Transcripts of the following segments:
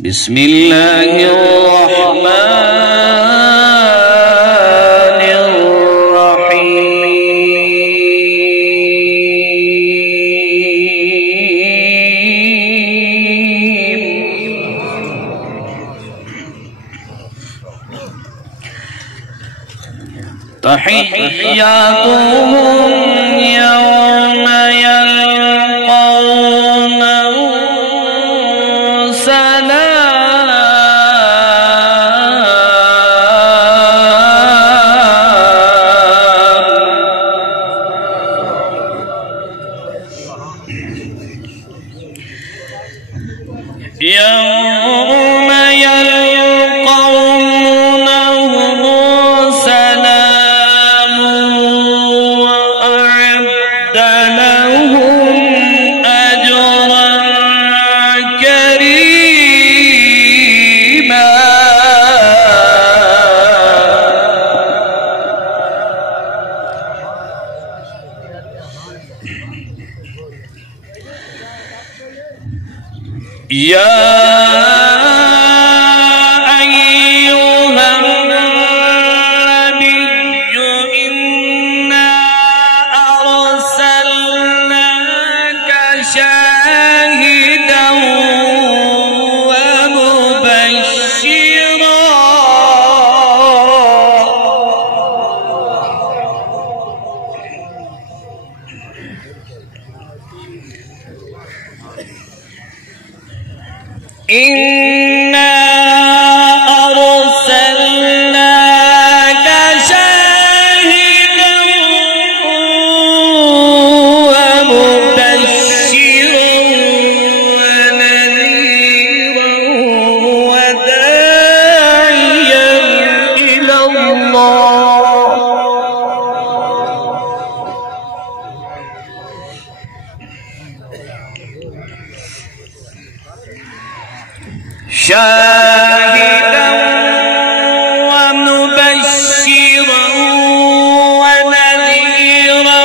بسم الله الرحمن الرحيم تحياتهم يوم يلقونه يوم يلقونه سلام وأعد لهم أجرا كريما يا أيها النبي إنا أرسلناك شاهدا ومبشرا إنا أرسلناك شاهدا ومبشرا ونذيرا وداعيا إلى الله شاهدا ومبشرا ونذيرا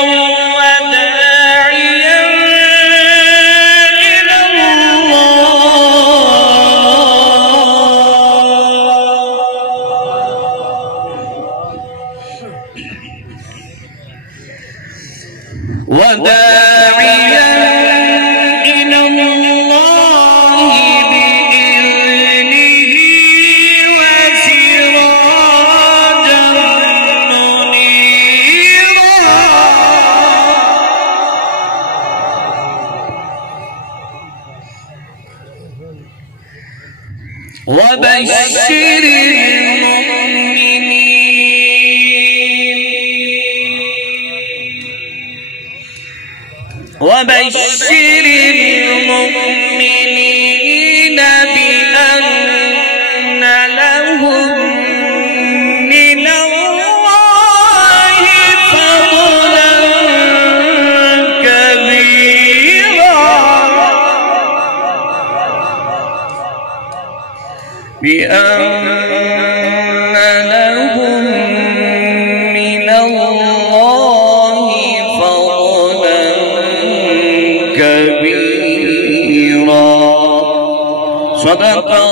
وداعيا إلى وبشر المؤمنين بأن لهم من الله فضلا كبيرا بأن لهم من الله فضلا كبيرا صدق